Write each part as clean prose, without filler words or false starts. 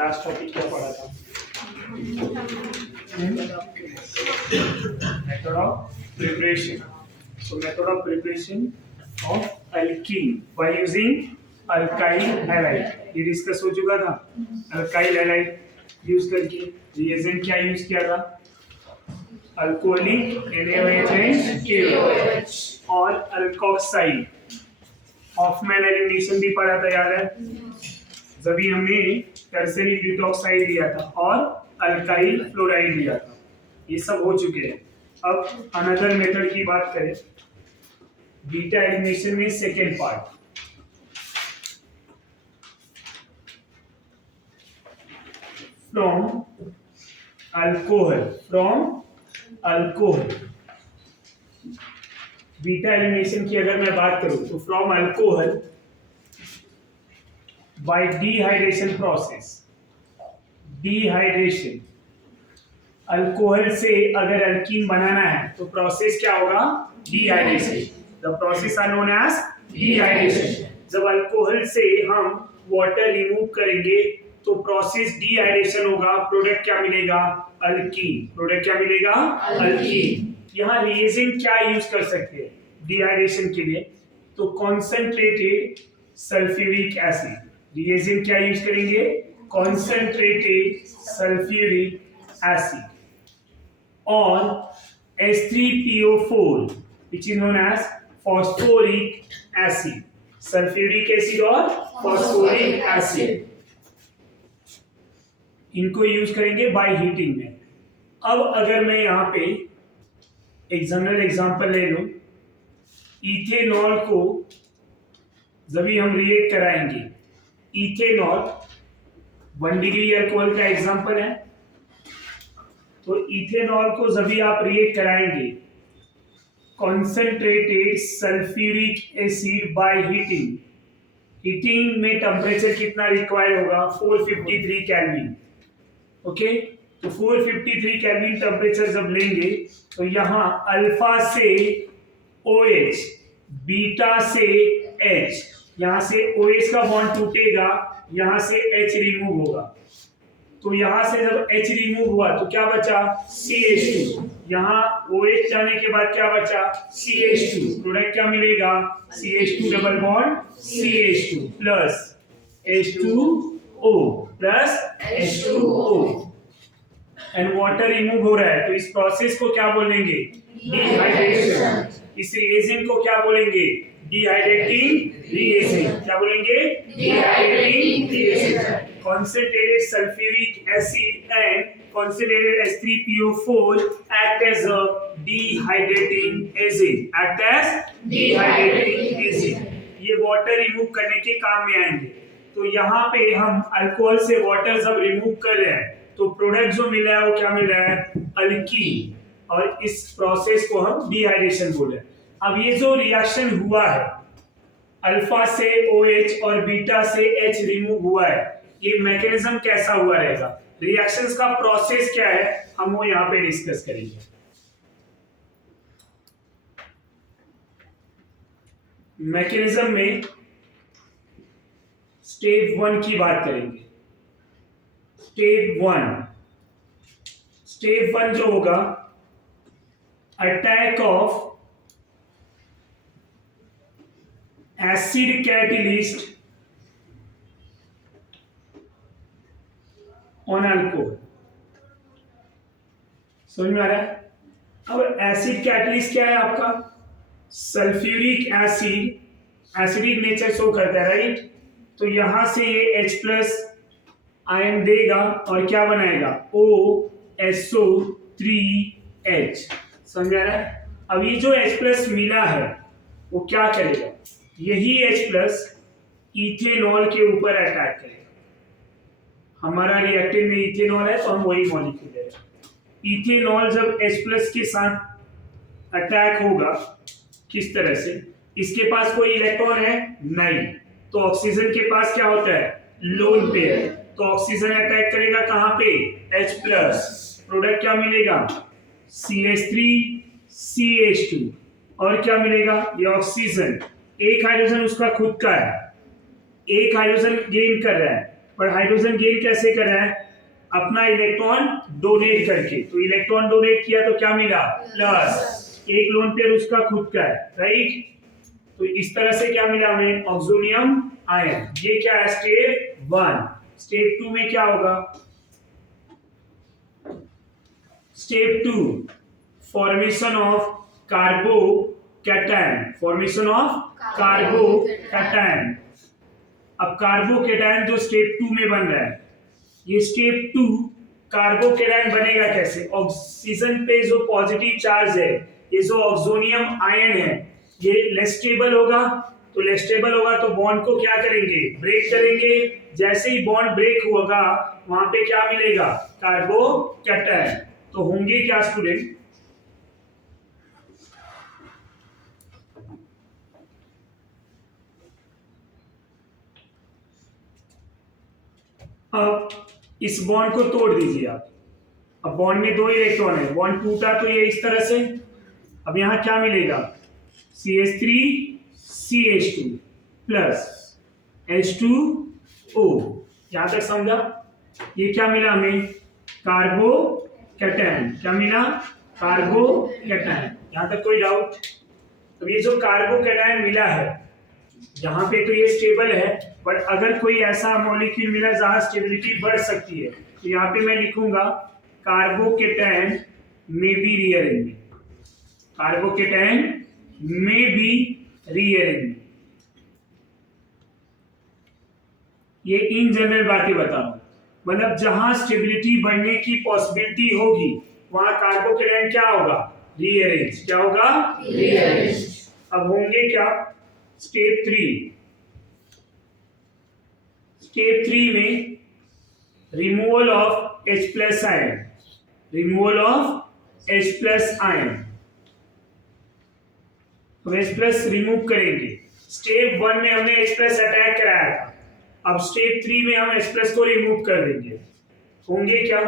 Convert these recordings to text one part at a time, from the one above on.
Last topic क्या पढ़ा था? Method of preparation. So method of preparation of alkene by using alkyl halide. ये discuss हो चुका था. अल्काइल हैलाइड यूज करके रिएजेंट क्या यूज किया था? अल्कोहलिक NaOH KOH और अल्कोक्साइड. हॉफमैन एलिमिनेशन भी पढ़ा था, याद है? जब हमने टर्सरी ब्यूटॉक्साइड लिया था और अल्काइल फ्लोराइड लिया था. ये सब हो चुके हैं. अब अनदर मेथड की बात करें, बीटा एलिमिनेशन में second part. From alcohol beta elimination की अगर मैं बात करूं तो from alcohol by dehydration process. Dehydration, alcohol से अगर अल्कीन बनाना है तो प्रोसेस क्या होगा? Dehydration. The process are known as dehydration. जब अल्कोहल से हम वाटर रिमूव करेंगे तो प्रोसेस डिहाइड्रेशन होगा. प्रोडक्ट क्या मिलेगा? अल्कीन. प्रोडक्ट क्या मिलेगा? अल्कीन. यहाँ रिएजेंट क्या यूज कर सकते हैं डिहाइड्रेशन के लिए? तो कॉन्सेंट्रेटेड सल्फ्यूरिक एसिड. रिएजेंट क्या यूज करेंगे? कॉन्सेंट्रेटेड सल्फ्यूरिक एसिड और H3PO4 which is known as phosphoric acid. Sulphuric acid और फॉस्फोरिक एसिड, इनको यूज करेंगे बाय हीटिंग में. अब अगर मैं यहाँ पे एक जनरल एग्जांपल ले लूं, इथेनॉल को जब भी हम रिएक्ट कराएंगे, इथेनॉल 1 डिग्री अल्कोहल का एग्जांपल है. तो इथेनॉल को जब भी आप रिएक्ट कराएंगे concentrated sulphuric acid by heating. Heating में टेम्परेचर कितना रिक्वायर होगा? 453 केल्विन. ओके, तो 453 केल्विन टेम्परेचर जब लेंगे तो यहाँ अल्फा से OH, बीटा से H, यहाँ से OH का बॉन्ड टूटेगा, यहाँ से H रिमूव होगा. तो यहाँ से जब H रिमूव हुआ तो क्या बचा? CH2. यहाँ OH जाने के बाद क्या बचा? CH2. प्रोडक्ट क्या मिलेगा? CH2 double bond CH2 plus H2O plus H2O and water remove हो रहा है. तो इस प्रोसेस को क्या बोलेंगे? डिहाइड्रेशन. इस रिएजेंट को क्या बोलेंगे? Dehydrating reagent. क्या बोलेंगे? Dehydrating reagent. Concentrated sulfuric acid and concentrated H3PO4 act as a dehydrating agent. Act as dehydrating agent. ये वाटर रिमूव करने के काम में आएंगे. तो यहाँ पे हम अल्कोहल से वाटर जब रिमूव कर रहे हैं तो प्रोडक्ट जो मिला है वो क्या मिल रहा है? अल्कीन. और इस प्रोसेस को हम डिहाइड्रेशन बोल रहे हैं. अब ये जो रिएक्शन हुआ है, अल्फा से OH और बीटा से H रिमूव हुआ है, ये मैकेनिज्म कैसा हुआ रहेगा? रिएक्शंस का प्रोसेस क्या है, हम वो यहाँ पे डिस्कस करेंगे. मैकेनिज्म में स्टेप 1 की बात करेंगे. स्टेप 1 जो होगा, attack of acid catalyst on alcohol. समझ में आ रहा है? अब एसिड कैटलिस्ट क्या है आपका? Sulphuric acid acidic nature show करता है, राइट? तो यहां से ये H प्लस आयन देगा और क्या बनाएगा? OSO3H. समझ आ रहा है? अब ये जो H प्लस मिला है वो क्या करेगा? यही H प्लस इथेनॉल के ऊपर अटैक करेगा. हमारा रिएक्टेंट में इथेनॉल है तो हम वही मॉलिक्यूल ले रहे हैं. इथेनॉल जब H प्लस के साथ अटैक होगा, किस तरह से? इसके पास कोई इलेक्ट्रॉन है? नहीं. तो ऑक्सीजन के पास क्या होता है? Lone pair. तो ऑक्सीजन अटैक करेगा कहां पे? H plus. प्रोडक्ट क्या मिलेगा? CH3 CH2 और क्या मिलेगा? ये ऑक्सीजन. एक हाइड्रोजन उसका खुद का है, एक हाइड्रोजन गेन कर रहा है, पर हाइड्रोजन गेन कैसे कर रहा है? अपना इलेक्ट्रॉन डोनेट करके। तो इलेक्ट्रॉन डोनेट किया तो क्या मिला? प्लस। एक लोन पेयर उसका खुद का है, राइट? तो इस तरह से क्या मिला हमें? Oxonium ion. ये क्या है? स्टेप 1। स्टेप 2 में क्या होगा? Step 2, formation of carbocation. Formation of carbocation. अब कार्बोकैटायन जो स्टेप 2 में बन रहा है, ये स्टेप 2 कार्बोकैटायन बनेगा कैसे? ऑक्सीजन पे जो पॉजिटिव चार्ज है, ये जो ऑक्सोनियम आयन है, ये लेस स्टेबल होगा। तो लेस स्टेबल होगा तो बॉन्ड को क्या करेंगे? ब्रेक करेंगे। जैसे ही बॉन्ड ब्रेक होगा, वहां पे क्या मिलेगा? कार्बोकैटायन। तो होंगे क्या स्टूडेंट? अब इस बॉन्ड को तोड़ दीजिए आप। अब बॉन्ड में 2 इलेक्ट्रॉन है, बॉन्ड टूटा तो ये इस तरह से। अब यहां क्या मिलेगा? CH3CH2 plus H2O। यहां तक समझा? ये क्या मिला हमें? कार्बोकैटायन। क्या मिला? कार्बोकैटायन। यहां तक कोई डाउट? तो ये जो कार्बोकैटायन मिला है, यहाँ पे तो ये स्टेबल है, बट अगर कोई ऐसा मॉलिक्यूल मिला जहां स्टेबिलिटी बढ़ सकती है, तो यहाँ पे मैं लिखूंगा कार्बोकैटायन में बी रीअरेंज। कार्बोकैटायन में बी रीअरेंज। ये इन जनरल बातें बता रहा हूं, मतलब जहां स्टेबिलिटी बढ़ने की पॉसिबिलिटी होगी, वहां कार्बोकैटायन क्या होगा? रीअरेंज। क्या होगा? रीअरेंज। अब होंगे क्या? स्टेप 3। स्टेप 3 में removal of H plus ion. Removal of H plus ion. तो H प्लस रिमूव करेंगे। स्टेप 1 में हमने H प्लस अटैक कराया था, अब स्टेप 3 में हम H प्लस को रिमूव कर देंगे। होंगे क्या?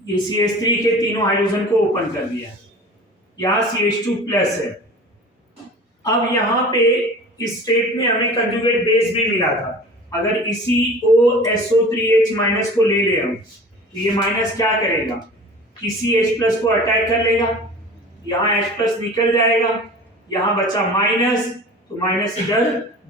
ये CH3 के तीनों हाइड्रोजन को ओपन कर दिया, यहां CH2 प्लस है। अब यहां पे इस स्टेप में हमें कंजुगेट बेस भी मिला था। अगर इसी OSO3H माइनस को ले ले हम, तो ये माइनस क्या करेगा? किसी H प्लस को अटैक कर लेगा, यहाँ H प्लस निकल जाएगा, यहाँ बचा माइनस, तो माइनस इधर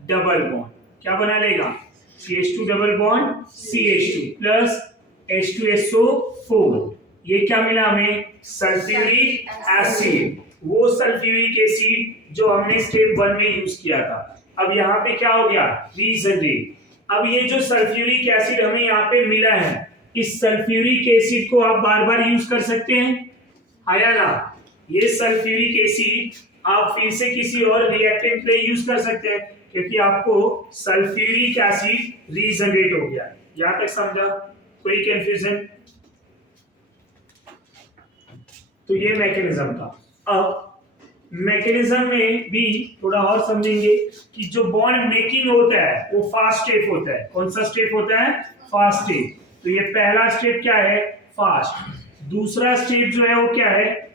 डबल बॉन्ड क्या बना लेगा? CH2 double bond CH2 plus H2SO4। ये क्या मिला हमें? Sulphuric acid. वो सल्फ्यूरिक एसिड जो हमने स्टेप 1 में यूज किया था। अब यहाँ पे क्या हो गया? रीजनरेट। अब ये जो सल्फ्यूरिक एसिड हमें यहाँ पे मिला है, इस सल्फ्यूरिक एसिड को आप बार बार यूज कर सकते हैं, आया ना? ये सल्फ्यूरिक एसिड आप फिर से किसी और रिएक्टेंट पे यूज कर सकते हैं, क्योंकि आपको सल्फ्यूरिक एसिड रीजनरेट हो गया। यहां तक समझा? कोई कंफ्यूजन? तो ये मैकेनिज्म था। अब मैकेनिज्म में भी थोड़ा और समझेंगे कि जो बॉन्ड मेकिंग होता है वो फास्ट स्टेप होता है। कौन सा स्टेप होता है? Fast step. तो ये पहला स्टेप क्या है? फास्ट। दूसरा स्टेप जो है वो क्या है?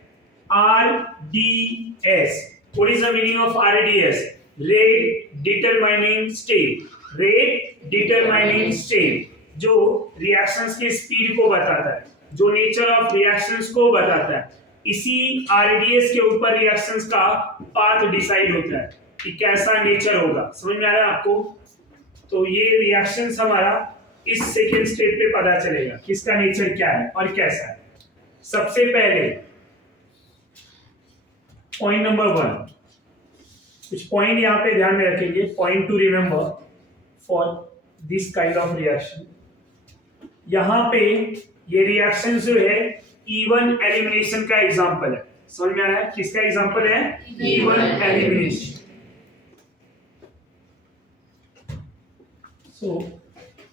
RDS। What is the meaning of RDS? Rate determining state. Rate determining state जो रिएक्शंस के स्पीड को बताता है, जो नेचर ऑफ रिएक्शंस को बताता है। इसी RDS के ऊपर रिएक्शंस का पाथ डिसाइड होता है कि कैसा नेचर होगा। समझ में आ रहा है आपको? तो ये रिएक्शंस हमारा इस सेकेंड स्टेप पे पता चलेगा किसका नेचर क्या है और कैसा है। सबसे पहले पॉइंट नंबर 1, कुछ पॉइंट यहाँ पे ध्यान में रखेंगे, point two remember for this kind of reaction. यहाँ पे ये रिएक्शन जो है इवन एलिमिनेशन का एग्जांपल है। समझ में आ रहा है? किसका एग्जांपल है? Even elimination. सो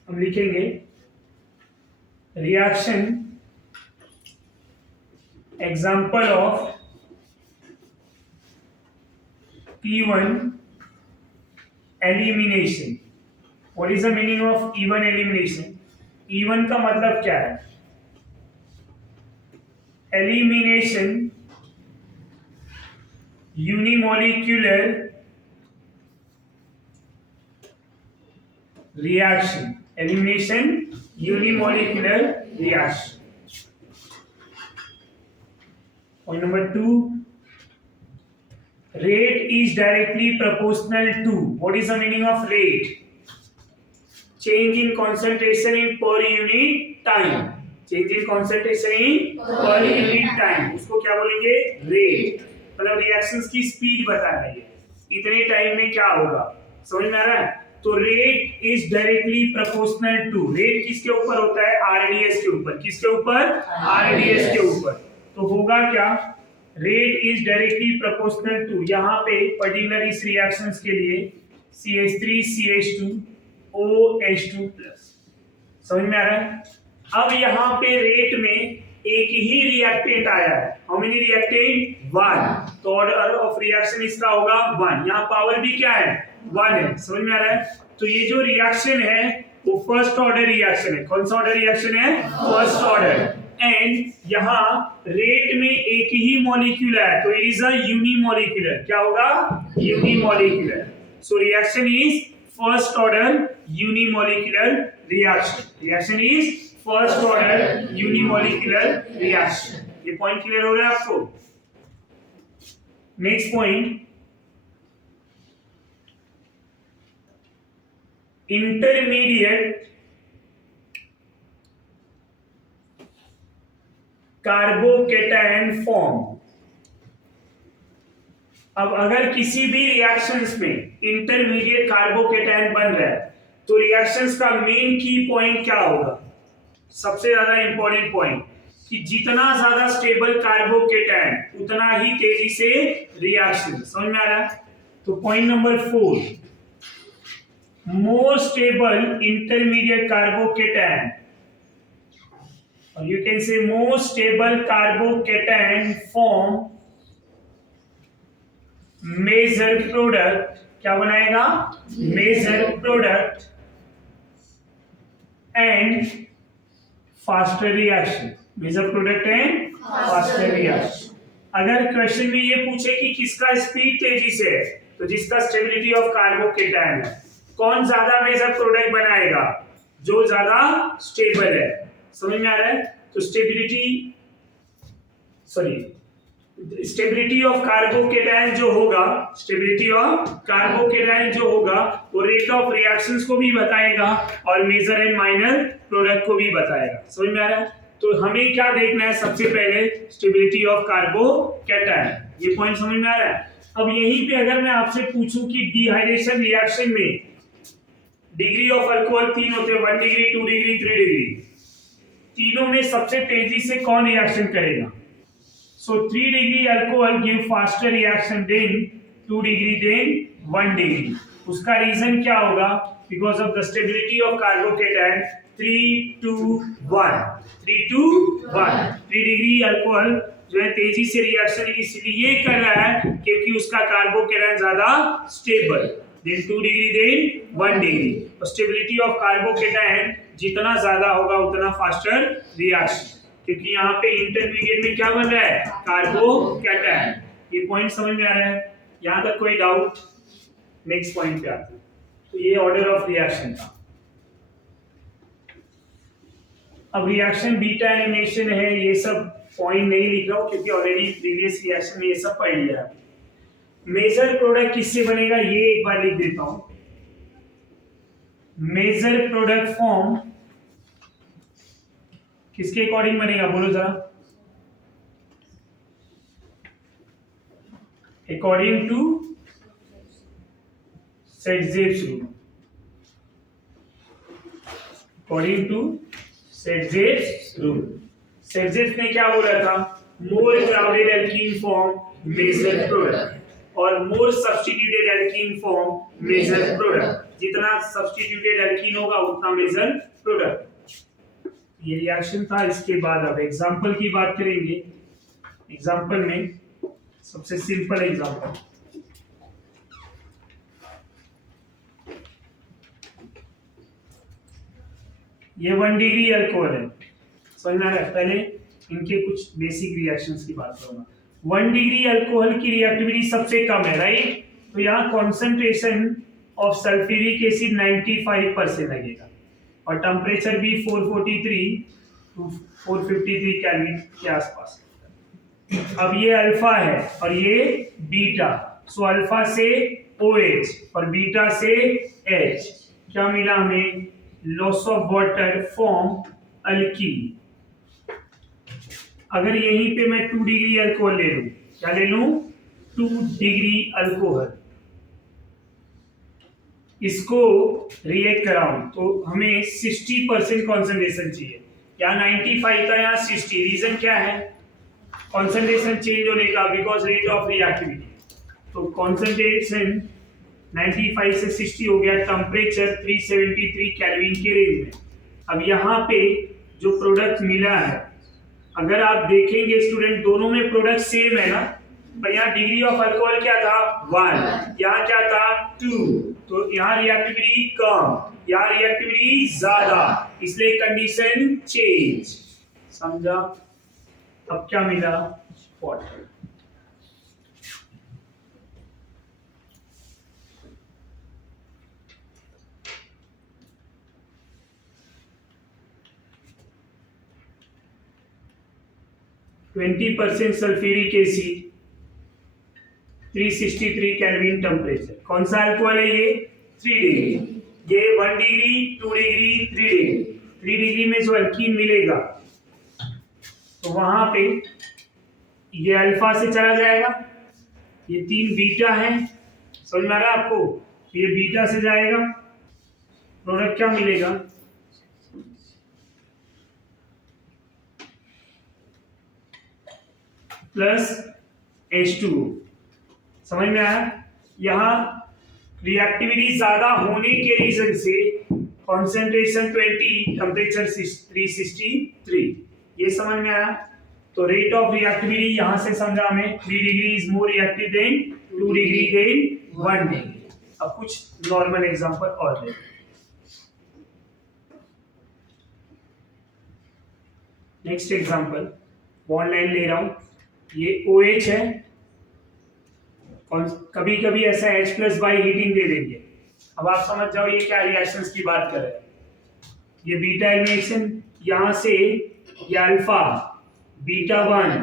हम लिखेंगे reaction example of even elimination। What is the meaning of even elimination? even का मतलब क्या है? elimination unimolecular reaction. Elimination, unimolecular reaction. Point number 2. Rate is directly proportional to. What is the meaning of rate? Change in concentration in per unit time. Change in concentration in per unit time. उसको क्या बोलेंगे? Rate. मतलब reactions की speed बता रही है, इतने time में क्या होगा. समझ में आ रहा है? तो rate is directly proportional to. Rate किसके ऊपर होता है? आरडीएस के ऊपर. किसके ऊपर? आरडीएस के ऊपर. तो होगा क्या? Rate is directly proportional to. यहाँ पे पर्टिकुलर इस रिएक्शंस के लिए CH3CH2 OH2 प्लस. समझ में आ रहा है? अब यहाँ पे रेट में एक ही रिएक्टेंट आया है. How many reactant? 1. तो ऑर्डर ऑफ रिएक्शन इसका होगा 1. यहाँ पावर भी क्या है? 1 है. समझ में आ रहा है? तो ये जो रिएक्शन है वो फर्स्ट ऑर्डर रिएक्शन है. कौन सा ऑर्डर रिएक्शन है? First order. एंड यहाँ रेट में एक ही मॉलिक्यूल है, तो इट इज अ यूनिमॉलिक्यूलर. क्या होगा? Unimolecular. So reaction is first order unimolecular reaction. Reaction is first order unimolecular reaction. ये पॉइंट क्लियर हो गया आपको? Next point, intermediate carbocation form. अब अगर किसी भी रिएक्शंस में इंटरमीडिएट कार्बोकेटायन बन रहा है तो रिएक्शंस का मेन की पॉइंट क्या होगा? सबसे ज्यादा इंपॉर्टेंट पॉइंट कि जितना ज्यादा स्टेबल कार्बोकेटायन उतना ही तेजी से रिएक्शन. समझ में आ रहा है? तो point number 4, more stable intermediate carbocation, or you can say more stable carbocation form major product. क्या बनाएगा? major product and faster reaction. major product and faster reaction. अगर क्वेश्चन में ये पूछे कि किसका स्पीड तेजी से है, तो जिसका स्टेबिलिटी ऑफ कार्बोकेटायन है. कौन ज्यादा मेजर प्रोडक्ट बनाएगा? जो ज्यादा स्टेबल है. समझ में आ रहा है? तो स्टेबिलिटी ऑफ कार्बोकेटायन जो होगा, स्टेबिलिटी ऑफ कार्बोकेटायन जो होगा वो रेट ऑफ रिएक्शंस को भी बताएगा और मेजर एंड माइनर प्रोडक्ट को भी बताएगा. समझ में आ रहा है? तो हमें क्या देखना है? सबसे पहले स्टेबिलिटी ऑफ कार्बोकेटायन. ये पॉइंट समझ में आ रहा है? अब यहीं पे अगर मैं आपसे पूछूं कि डिहाइड्रेशन रिएक्शन में डिग्री ऑफ अल्कोहल 3 होते हैं, 1 डिग्री, 2 डिग्री, 3 डिग्री. तीनों में सबसे तेजी से कौन रिएक्शन करेगा? So 3 degree alcohol give faster reaction than 2 degree than 1 degree. उसका रीजन क्या होगा? Because of the stability of carbocation 3 to 1. 3 to 1. 3 degree alcohol जो है तेजी से रिएक्शन इसलिए कर रहा है क्योंकि उसका कार्बोकेटायन ज्यादा stable. Than 2 degree than 1 degree. Stability of carbocation जितना ज्यादा होगा उतना फास्टर रिएक्शन, क्योंकि यहाँ पे इंटरमीडिएट में क्या बन रहा है? कार्बोकेटायन. ये पॉइंट समझ में आ रहा है? यहाँ तक कोई डाउट? नेक्स्ट पॉइंट पे आते हैं. तो ये ऑर्डर ऑफ रिएक्शन था. अब रिएक्शन बीटा एलिमिनेशन है, ये सब पॉइंट नहीं लिख रहा हूँ क्योंकि ऑलरेडी प्रीवियस रिएक्शन में ये सब पढ़ लिया है. मेजर प्रोडक्ट किससे बनेगा ये एक बार लिख देता हूं. मेजर प्रोडक्ट फॉर्म किसके अकॉर्डिंग बनेगा? बोलो जरा. According to Saytzeff's rule. According to Saytzeff's rule. Saytzeff's ने क्या बोला था? More crowded alkene form major product और more substituted alkene form major product. जितना सब्स्टिट्यूटेड एल्कीन होगा उतना मेजर प्रोडक्ट. ये रिएक्शन था. इसके बाद अब एग्जांपल की बात करेंगे. एग्जांपल में सबसे सिंपल एग्जांपल, ये 1 डिग्री अल्कोहल है. समझना है? पहले इनके कुछ बेसिक रिएक्शंस की बात करूंगा. 1 डिग्री अल्कोहल की रिएक्टिविटी सबसे कम है, राइट? तो यहाँ कॉन्सेंट्रेशन ऑफ सल्फ्यूरिक एसिड 95% लगेगा और टेम्परेचर भी 443 टू 453 केल्विन के आसपास। अब ये अल्फा है और ये बीटा, सो अल्फा से OH और बीटा से H, क्या मिला हमें? Loss of water form alkyne. अगर यहीं पे मैं 2 डिग्री अल्कोहल ले लूं, क्या ले लूं? 2 डिग्री अल्कोहल, इसको रिएक्ट कराऊं तो हमें 60% कॉन्सेंट्रेशन चाहिए, या 95 था या 60। रीजन क्या है? कॉन्सेंट्रेशन चेंज होने का, बिकॉज रेट ऑफ रिएक्टिविटी। तो कॉन्सेंट्रेशन 95 से 60 हो गया, टेम्परेचर 373 केल्विन के रेंज में। अब यहाँ पे जो प्रोडक्ट मिला है, अगर आप देखेंगे स्टूडेंट, दोनों में प्रोडक्ट सेम है ना, पर यहाँ डिग्री ऑफ अल्कोहल क्या था? 1, यहाँ क्या था? 2। तो यहाँ रिएक्टिविटी कम, यहाँ रिएक्टिविटी ज्यादा, इसलिए कंडीशन चेंज। समझा? अब क्या मिला? Water. %20 sulphuric acid, 363 kelvin temperature. कौन सा अल्कोहल है ये? 3 डिग्री। ये 1 डिग्री, 2 डिग्री, 3 डिग्री। 3 डिग्री में जो अल्कीन मिलेगा तो वहां पे ये अल्फा से चला जाएगा, ये 3 बीटा है, समझ में आ रहा है आपको? ये बीटा से जाएगा, प्रोडक्ट क्या मिलेगा? Plus H2O। समझ में आया? यहाँ रिएक्टिविटी ज्यादा होने के रीजन से कॉन्सेंट्रेशन 20, टेम्परेचर 363, ये समझ में आया? तो रेट ऑफ रिएक्टिविटी यहां से समझा हमें, 3 degree is more reactive than 2 degree than 1 degree. अब कुछ नॉर्मल एग्जांपल और ले। नेक्स्ट एग्जांपल, बॉन्ड लाइन ले रहा हूं, ये OH है, कभी कभी ऐसा H+ बाई हीटिंग दे देंगे। अब आप समझ जाओ ये क्या रिएक्शंस की बात कर रहे हैं। ये बीटा एलिमिनेशन, यहां से ये alpha, beta 1,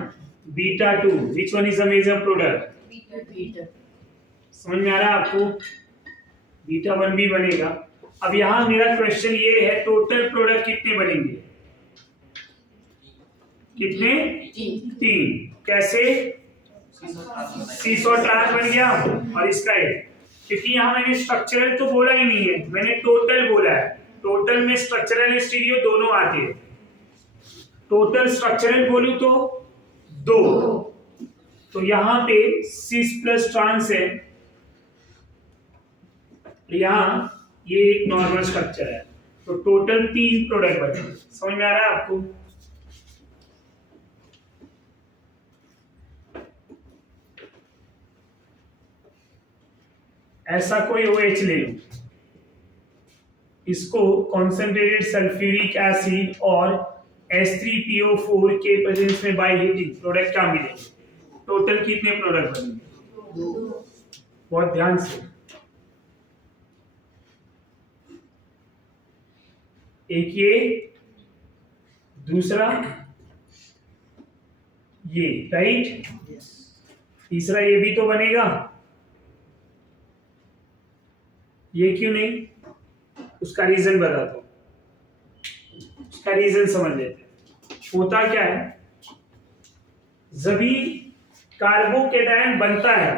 beta 2, which one is the major product? Beta. समझ में आ रहा है आपको? बीटा 1 भी बनेगा। अब यहां मेरा क्वेश्चन ये है, टोटल प्रोडक्ट कितने बनेंगे? कितने? 3। कैसे? सीसो ट्रांस बन गया और इसका एक, क्योंकि यहाँ मैंने स्ट्रक्चरल तो बोला ही नहीं है, मैंने टोटल बोला है। टोटल में स्ट्रक्चरल और स्टीरियो दोनों आते हैं। टोटल स्ट्रक्चरल बोलूं तो 2, तो यहाँ पे सिस प्लस ट्रांस है, यहाँ ये एक नॉर्मल स्ट्रक्चर है, तो टोटल 3 प्रोडक्ट बने। समझ में आ रहा है आपको? ऐसा कोई OH ले लो, इसको कॉन्सेंट्रेटेड सल्फ्यूरिक एसिड और H3PO4 के प्रेजेंस में बाय हीटिंग प्रोडक्ट क्या मिलेंगे? टोटल कितने प्रोडक्ट बनेंगे? 2। बहुत ध्यान से, एक ये, दूसरा ये, राइट? तीसरा ये भी तो बनेगा, ये क्यों नहीं? उसका रीजन बताता हूं, उसका रीजन समझ लेते हैं। होता क्या है, जब भी कार्बोकेटायन बनता है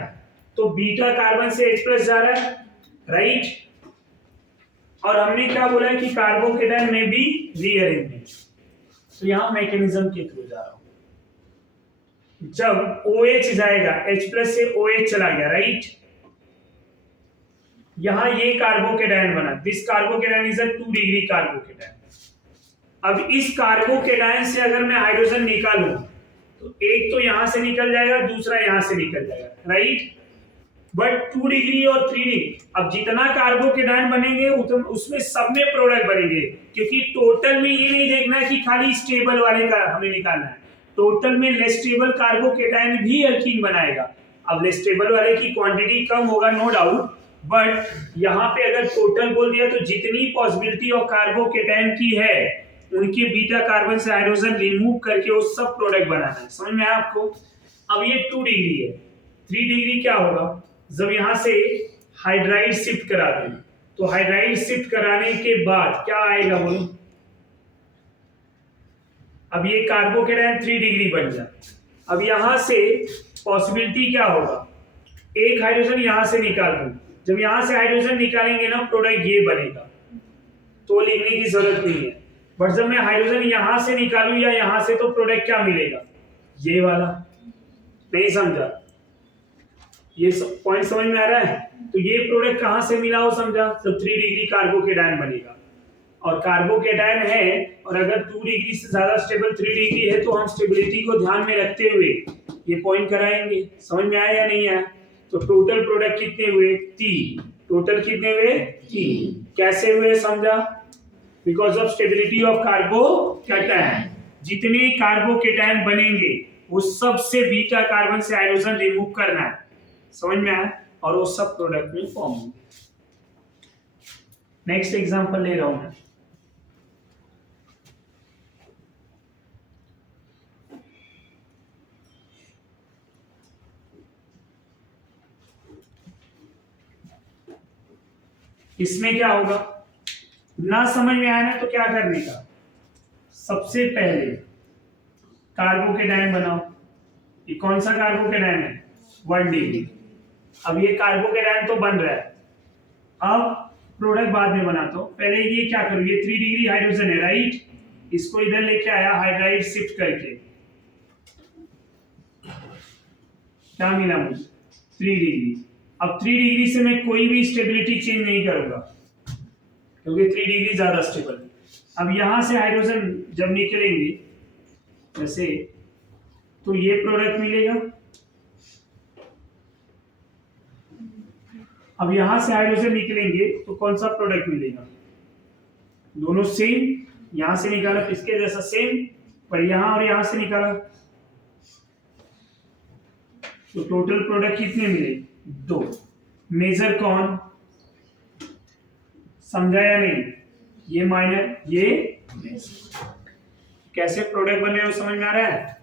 तो बीटा कार्बन से H+ जा रहा है, राइट? और हमने क्या बोला है कि कार्बोकेटायन में भी रीअरेंजमेंट, तो यहां मैकेनिज्म के थ्रू जा रहा हूं। जब OH जाएगा, H+ से OH चला गया, राइट? यहां ये कार्बोकेटायन बना, this carbocation is a 2 degree carbocation. अब इस कार्बोकेटायन से अगर मैं हाइड्रोजन निकालूं तो एक तो यहां से निकल जाएगा, दूसरा यहां से निकल जाएगा, राइट? बट 2 डिग्री और 3 डिग्री, अब जितना कार्बोकेटायन बनेंगे उसमें सब में प्रोडक्ट बनेंगे, क्योंकि टोटल में ये नहीं देखना है कि खाली स्टेबल वाले का हमें निकालना है, टोटल में लेस स्टेबल कार्बोकेटायन भी अल्कीन बनाएगा। अब लेस स्टेबल वाले की क्वांटिटी कम होगा, नो डाउट, बट यहाँ पे अगर टोटल बोल दिया तो जितनी पॉसिबिलिटी ऑफ कार्बोकेटायन की है उनके बीटा कार्बन से हाइड्रोजन रिमूव करके वो सब प्रोडक्ट बनाना है। समझ में आया आपको? अब ये 2 डिग्री है, 3 डिग्री क्या होगा? जब यहाँ से हाइड्राइड शिफ्ट करा दें तो हाइड्राइड शिफ्ट कराने के बाद क्या आएगा बोलो? अब ये कार्बोकेटायन 3 डिग्री बन गया। अब यहां से पॉसिबिलिटी क्या होगा? एक हाइड्रोजन यहां से निकाल दूं, जब यहां से हाइड्रोजन निकालेंगे ना प्रोडक्ट ये बनेगा, तो लिखने की जरूरत नहीं है। बट जब मैं हाइड्रोजन यहां से निकालूं या यहां से तो प्रोडक्ट क्या मिलेगा? ये वाला। नहीं समझा? ये पॉइंट समझ में आ रहा है? तो ये प्रोडक्ट कहां से मिला हो समझा? तो 3 डिग्री कार्बोकेटायन बनेगा, और कार्बोकेटायन है और अगर 2 डिग्री से ज्यादा स्टेबल 3 डिग्री है तो हम स्टेबिलिटी को ध्यान में रखते हुए ये पॉइंट कराएंगे। समझ में आया या नहीं आया? तो टोटल प्रोडक्ट कितने हुए? 3। टोटल कितने हुए? 3। कैसे हुए समझा? Because of stability of carbocation. जितने कार्बोकेटायन बनेंगे वो सबसे बीटा कार्बन से हाइड्रोजन रिमूव करना है। समझ में आया? और वो सब प्रोडक्ट में फॉर्म होंगे। नेक्स्ट एग्जांपल ले रहा हूं मैं। इसमें क्या होगा? ना समझ में आया ना तो क्या करने का? सबसे पहले कार्बोकेटायन बनाओ। ये कौन सा कार्बोकेटायन है? 1 डिग्री। अब ये कार्बोकेटायन तो बन रहा है, अब प्रोडक्ट बाद में बनाता हूं। पहले ये क्या करूं? ये 3 डिग्री हाइड्रोजन है, राइट? इसको इधर लेके आया हाइड्राइड शिफ्ट करके, क्या मिला मुझे? 3 डिग्री। अब 3 डिग्री से मैं कोई भी स्टेबिलिटी चेंज नहीं करूंगा क्योंकि 3 डिग्री ज्यादा स्टेबल है। अब यहां से हाइड्रोजन जब निकलेंगे जैसे, तो ये प्रोडक्ट मिलेगा। अब यहां से हाइड्रोजन निकलेंगे तो कौन सा प्रोडक्ट मिलेगा? दोनों सेम। यहां से निकाला इसके जैसा सेम, पर यहां और यहां से निकाला तो टोटल प्रोडक्ट कितने मिले? 2। मेजर कौन? समझा या नहीं? ये माइनर, ये मेजर। कैसे प्रोडक्ट बन रहे हो समझ में आ रहा है?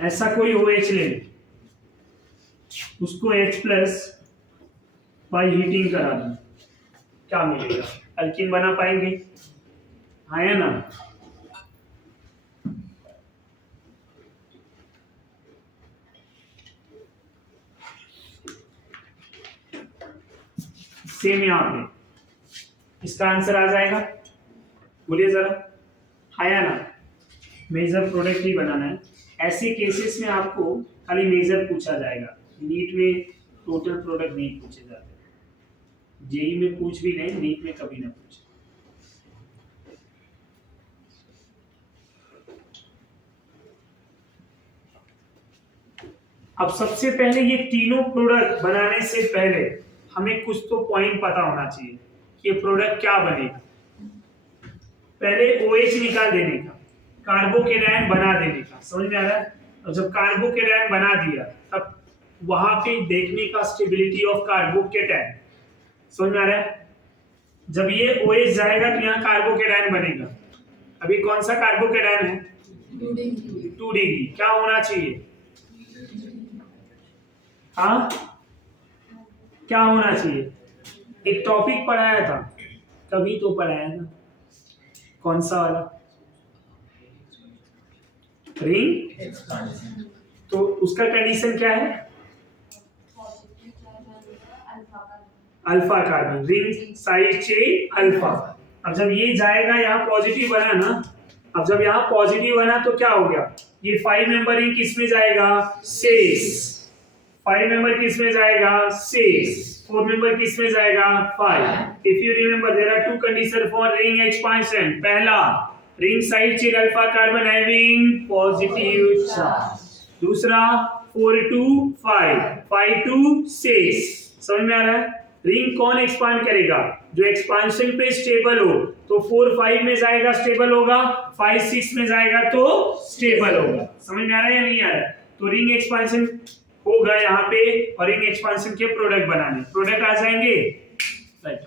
ऐसा कोई OH ले, उसको H+ बाय हीटिंग करा दो, क्या मिलेगा? अल्कीन बना पाएंगे? हाँ या ना? सेम यहां पे इसका आंसर आ जाएगा, बोलिए जरा। हाँ या ना? मेजर प्रोडक्ट ही बनाना है। ऐसे केसेस में आपको खाली मेजर पूछा जाएगा, नीट में टोटल प्रोडक्ट नहीं पूछे जाते। जेई में पूछ भी नहीं, नीट में कभी ना पूछे। अब सबसे पहले ये तीनों प्रोडक्ट बनाने से पहले हमें कुछ तो पॉइंट पता होना चाहिए कि ये प्रोडक्ट क्या बनेगा। पहले OH निकाल देने का, कार्बोकेटायन बना देने का। समझ में आ रहा है? और जब कार्बोकेटायन बना दिया तब वहां पे देखने का स्टेबिलिटी ऑफ कार्बोकेटायन। समझ में आ रहा है? जब ये OH जाएगा तो यहाँ कार्बोकेटायन बनेगा। अभी कौन सा कार्बोकेटायन है? 2 डिग्री। क्या होना चाहिए? हाँ, क्या होना चाहिए? एक टॉपिक पढ़ाया था, कभी तो पढ़ाया था, कौन सा वाला? रिंग। तो उसका कंडीशन क्या है? Alpha carbon, ring side chain alpha. अब जब ये जाएगा यहाँ पॉजिटिव बना ना, अब जब यहाँ पॉजिटिव बना तो क्या हो गया? ये 5 मेंबर रिंग किस में जाएगा? 6। 5 मेंबर किस में जाएगा? 6। 4 मेंबर किस में जाएगा? 5। If you remember there are 2 condition for ring expansion. पहला, ring side chain alpha carbon having positive charge. दूसरा, 4 to 5, 5 to 6। समझ में आ रहा है? रिंग कौन एक्सपांड करेगा? जो एक्सपांशन पे स्टेबल हो तो 4 5 में जाएगा स्टेबल होगा, 5 6 में जाएगा तो स्टेबल होगा। समझ में आ रहा है या नहीं आ रहा है? तो रिंग एक्सपांशन होगा यहाँ पे और रिंग एक्सपांशन के प्रोडक्ट बनाने, प्रोडक्ट आ जाएंगे। राइट,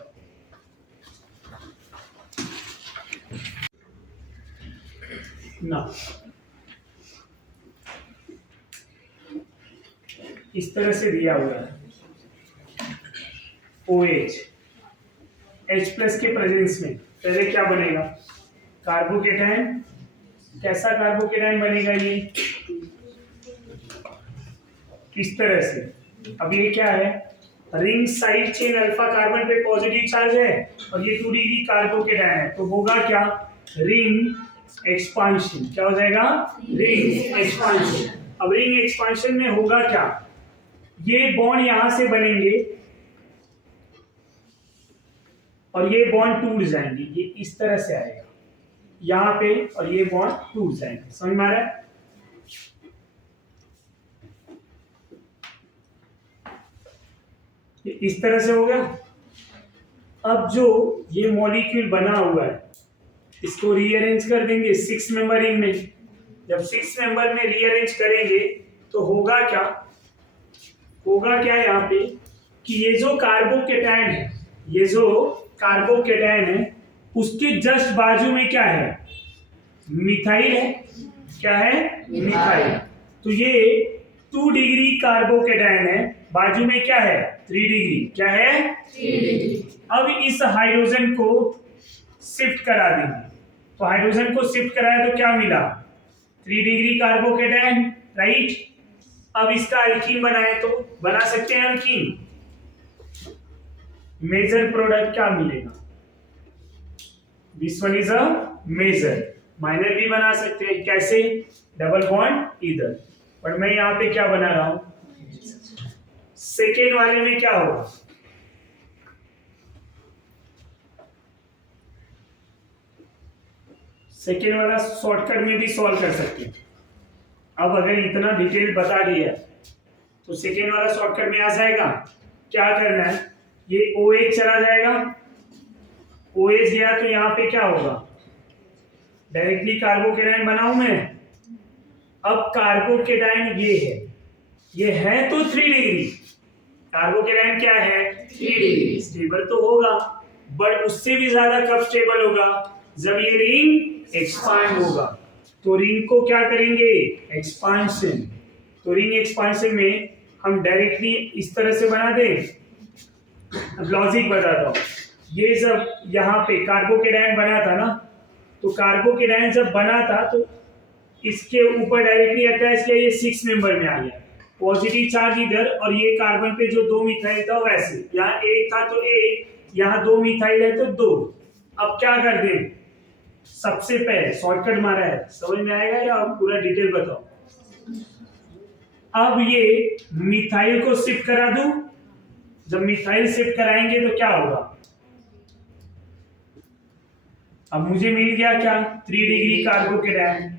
ना इस तरह से दिया हुआ है OH H प्लस के प्रेजेंस में पहले क्या बनेगा, कार्बोकेटायन। कैसा कार्बोकेटायन बनेगा ये, इस तरह से। अब ये क्या है, ring side chain alpha carbon पे पॉजिटिव चार्ज है और ये 2 डिग्री कार्बोकेटायन है, तो होगा क्या, रिंग एक्सपांशन। क्या हो जाएगा, रिंग एक्सपांशन। अब रिंग एक्सपांशन में होगा क्या, ये बॉन्ड यहां से बनेंगे और ये बॉन्ड टूट जाएंगे, ये इस तरह से आएगा यहां पे और ये बॉन्ड टूट जाएंगे। समझ में आ रहा है? इस तरह से हो गया। अब जो ये मॉलिक्यूल बना हुआ है इसको रीअरेंज कर देंगे 6 मेंबर रिंग में। जब 6 मेंबर में रीअरेंज करेंगे तो होगा क्या, होगा क्या यहाँ पे कि ये जो कार्बोकेटायन है, ये जो कार्बोकेटायन है उसके जस्ट बाजू में क्या है, मिथाइल है। क्या है, मिथाइल। तो ये 2 डिग्री कार्बोकेटायन है, बाजू में क्या है, 3 डिग्री। क्या है, 3 डिग्री। अब इस हाइड्रोजन को शिफ्ट करा देंगे, तो हाइड्रोजन को शिफ्ट कराया तो क्या मिला, 3 डिग्री कार्बोकेटायन, राइट। अब इसका अल्कीन बनाए तो बना सकते हैं अल्कीन। मेजर प्रोडक्ट क्या मिलेगा, this one is a major. Minor भी बना सकते हैं, कैसे, डबल बॉन्ड इधर, पर मैं यहां पे क्या बना रहा हूं, सेकेंड वाले में क्या होगा, सेकेंड वाला शॉर्टकट में भी सॉल्व कर सकते हैं। अब अगर इतना डिटेल बता दिया तो सेकेंड वाला शॉर्टकट में आ जाएगा। क्या करना है, ये OH चला जाएगा, OH गया तो यहाँ पे क्या होगा, डायरेक्टली कार्बोकेटायन बनाऊं मैं। अब कार्बोकेटायन ये है तो 3 डिग्री, कार्बोकेटायन क्या है, 3 डिग्री। स्टेबल तो होगा, बट उससे भी ज्यादा कब स्टेबल होगा, जब ये रिंग एक्सपांड होगा। तो रिंग को क्या करेंगे, एक्सपांशन। तो रिंग एक्सपांशन में हम डायरेक्टली इस तरह से बना दें। अब लॉजिक बताता हूं, ये जब यहाँ पे कार्बोकेटायन बना था ना, तो कार्बोकेटायन जब बना था तो इसके ऊपर डायरेक्टली अटैच किया, ये 6 मेंबर में आ गया, पॉजिटिव चार्ज इधर और ये कार्बन पे जो 2 मिथाइल था वैसे, यहाँ 1 था तो 1, यहाँ 2 मिथाइल है तो 2। अब क्या कर दें, सबसे पहले शॉर्टकट मारा है, समझ में आएगा या पूरा डिटेल बताओ। अब ये मिथाइल को शिफ्ट करा दूं, जब मिथाइल शिफ्ट कराएंगे तो क्या होगा, अब मुझे मिल गया क्या, 3 डिग्री कार्बोकेटायन,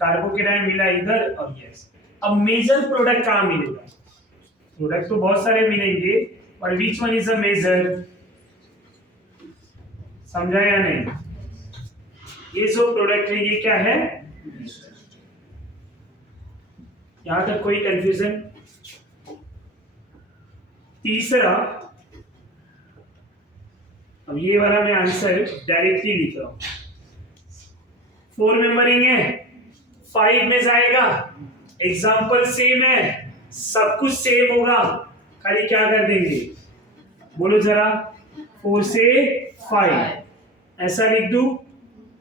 कार्बोकेटायन मिला इधर और यस। अब मेजर प्रोडक्ट कहां मिलेगा, प्रोडक्ट तो बहुत सारे मिलेंगे, पर which one is a major, समझा या नहीं। ये जो प्रोडक्ट है ये क्या है, यहां तक कोई कंफ्यूजन। तीसरा, अब ये वाला मैं आंसर डायरेक्टली लिख रहा हूं, 4 मेंबरिंग है, 5 में जाएगा, एग्जाम्पल सेम है, सब कुछ सेम होगा, खाली क्या कर देंगे, बोलो जरा, 4 से 5 ऐसा लिख दूं,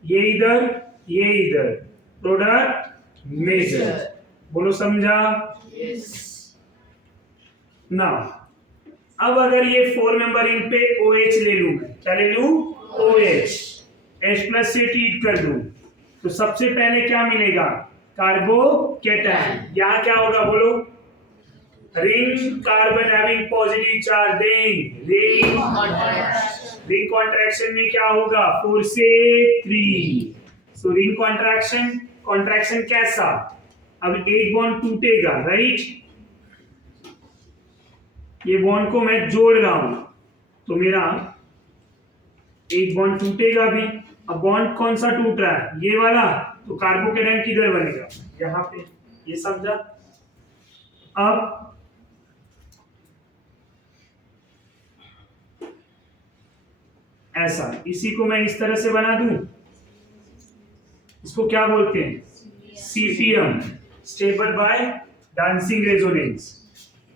ये इधर, प्रोडक्ट मेजर, बोलो समझा, ना। अब अगर ये 4 मेंबर रिंग पे OH ले लूं, मैं क्या ले लूं, OH, H प्लस से ट्रीट कर दूं, तो सबसे पहले क्या मिलेगा, कार्बोकेटायन। यहां क्या होगा बोलो, ring carbon having positive charge, ring contraction में क्या होगा, 4 से 3, सो रिंग कॉन्ट्रैक्शन कैसा, अब एक बॉन्ड टूटेगा, राइट, ये बॉन्ड को मैं जोड़ रहा हूं तो मेरा एक बॉन्ड टूटेगा भी। अब बॉन्ड कौन सा टूट रहा है, ये वाला, तो कार्बोकेटाइन किधर बनेगा, यहाँ पे। ये समझा। अब ऐसा, इसी को मैं इस तरह से बना दूं, इसको क्या बोलते हैं, CPM, stable by dancing resonance.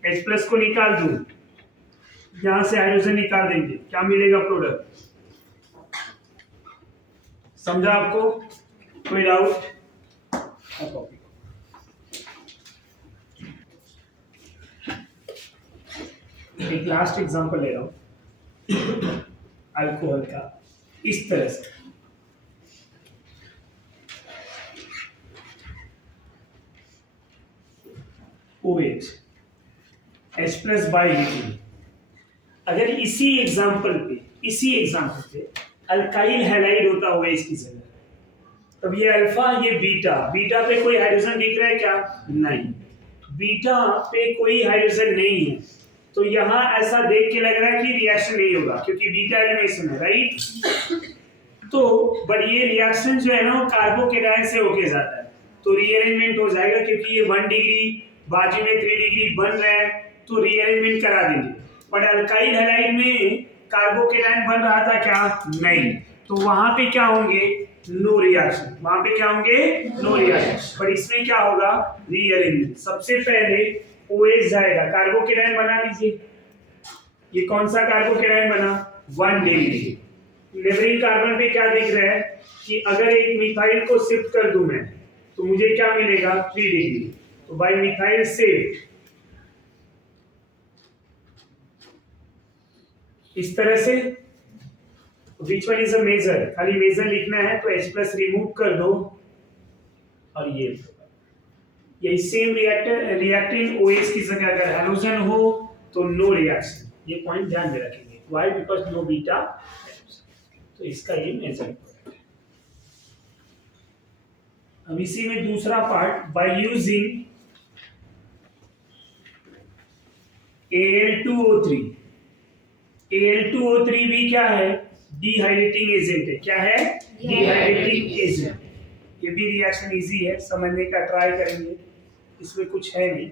H plus को निकाल दूं, यहां से हाइड्रोजन निकाल देंगे, क्या मिलेगा प्रोडक्ट। समझा आपको, कोई डाउट। एक लास्ट एग्जांपल ले रहा हूं अल्कोहल का, इस तरह से। OH H plus by heating. अगर इसी एग्जांपल पे अल्काइल हैलाइड होता हुआ इसकी जगह, तब ये अल्फा, ये बीटा, बीटा पे कोई हाइड्रोजन दिख रहा है क्या, नहीं, बीटा पे कोई हाइड्रोजन नहीं है, तो यहां ऐसा देख के लग रहा है कि रिएक्शन नहीं होगा क्योंकि बीटा एलिमिनेशन है, राइट। तो बट ये रिएक्शन जो है ना वो कार्बोकेटाइन से होके जाता है, तो रीअरेंजमेंट हो जाएगा क्योंकि ये 1 डिग्री बाजू में 3 डिग्री बन रहा है, तो रीअरेंजमेंट करा देंगे। बट अल्काइल हैलाइड में कार्बोकेटाइन बन रहा था क्या, नहीं, तो वहां पे क्या होंगे, नो रिएक्शन, वहां पे क्या होंगे, नो रिएक्शन। पर इसमें क्या होगा, रीअरेंजमेंट। सबसे पहले OH जाएगा, कार्बोकेटाइन बना लीजिए, ये कौन सा कार्बोकेटाइन बना, 1 डिग्री। नेबरिंग कार्बन पे क्या दिख रहा है कि अगर एक मिथाइल को शिफ्ट कर दूं मैं, तो मुझे क्या मिलेगा, 3 डिग्री, तो बाय मिथाइल शिफ्ट इस तरह से। Which one is a major, खाली मेजर लिखना है तो H प्लस रिमूव कर दो, और ये सेम रिएक्टेंट OH की जगह अगर हैलोजन हो तो नो रिएक्शन, ये पॉइंट ध्यान में रखेंगे। व्हाई, बिकॉज नो बीटा, तो इसका ये मेजर प्रोडक्ट है। अब इसी में दूसरा part, by using Al2O3, Al2O3 भी क्या है, डिहाइड्रेटिंग एजेंट है, क्या है, डिहाइड्रेटिंग एजेंट। ये भी रिएक्शन इजी है, समझने का ट्राई करेंगे, इसमें कुछ है नहीं।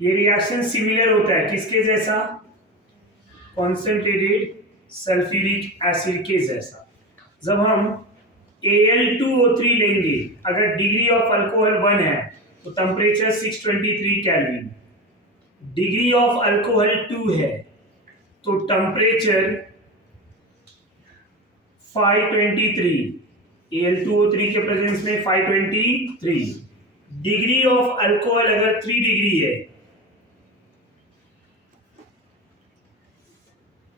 ये रिएक्शन सिमिलर होता है किसके जैसा, कॉन्सेंट्रेटेड सल्फ्यूरिक एसिड के जैसा। जब हम Al2O3 लेंगे, अगर डिग्री ऑफ अल्कोहल 1 है तो temperature 623 kelvin, degree of alcohol 2 है तो टेम्परेचर 523, Al2O3 के प्रेजेंस में 523। डिग्री ऑफ अल्कोहल अगर 3 डिग्री है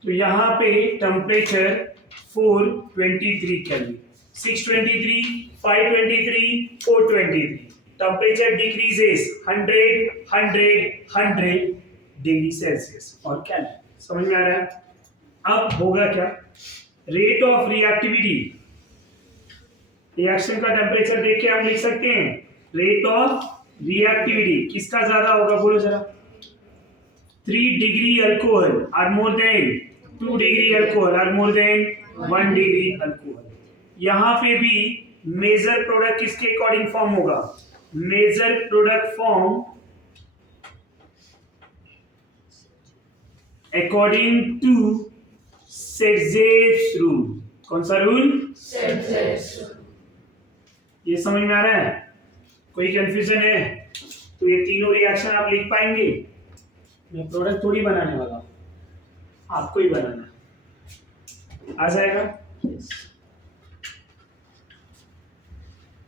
तो यहां पे temperature 423 kelvin, 623, 523, 423, temperature decreases 100 degree Celsius और केल्विन। समझ में आ रहा है। अब होगा क्या, रेट ऑफ रिएक्टिविटी, रिएक्शन का टेम्परेचर देख के हम लिख सकते हैं, रेट ऑफ रिएक्टिविटी किसका ज्यादा होगा, बोलो जरा। 3 degree alcohol are more than 2 degree alcohol are more than 1 degree alcohol. यहां पे भी मेजर प्रोडक्ट किसके अकॉर्डिंग फॉर्म होगा, major product form according to Saytzeff's rule. कौन सा रूल, सेड्जेस रूल। ये समझ में आ रहा है, कोई कंफ्यूजन है तो ये तीनों रिएक्शन आप लिख पाएंगे। मैं प्रोडक्ट थोड़ी बनाने वाला हूं, आपको ही बनाना आ जाएगा।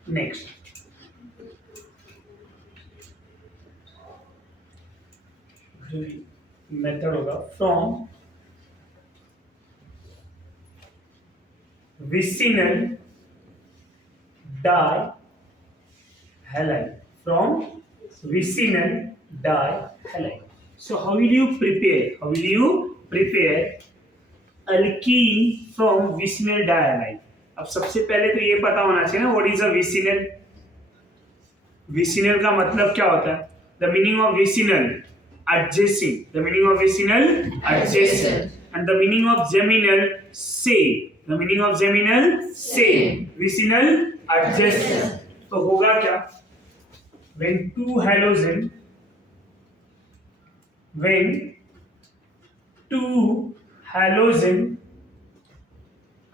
नेक्स्ट, मेथड होगा from vicinal dihalide, from vicinal dihalide. So how will you prepare alkene from vicinal dihalide? अब सबसे पहले तो ये पता होना चाहिए ना, what is a vicinal? Vicinal का मतलब क्या होता है, the meaning of vicinal, adjacent, the meaning of vicinal, adjacent। and the meaning of geminal same. The meaning of geminal same. Vicinal adjacent. तो होगा क्या? When two halogen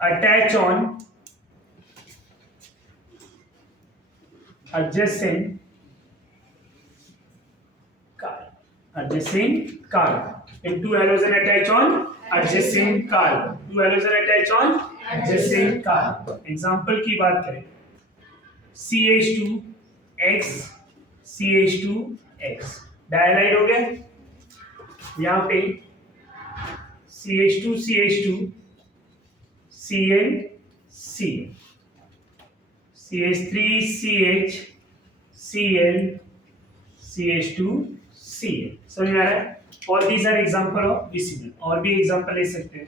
attach on adjacent carbon. When two halogen attach on adjacent carbon. Two halogen attach on adjacent carbon. Example की बात करें, CH2X डायलाइड हो गया. यहाँ पे CH2 Cl CH3CH Cl CH2 Cl. समझ में आ रहा है? और these are example of vicinal. और भी एग्जांपल ले सकते हैं.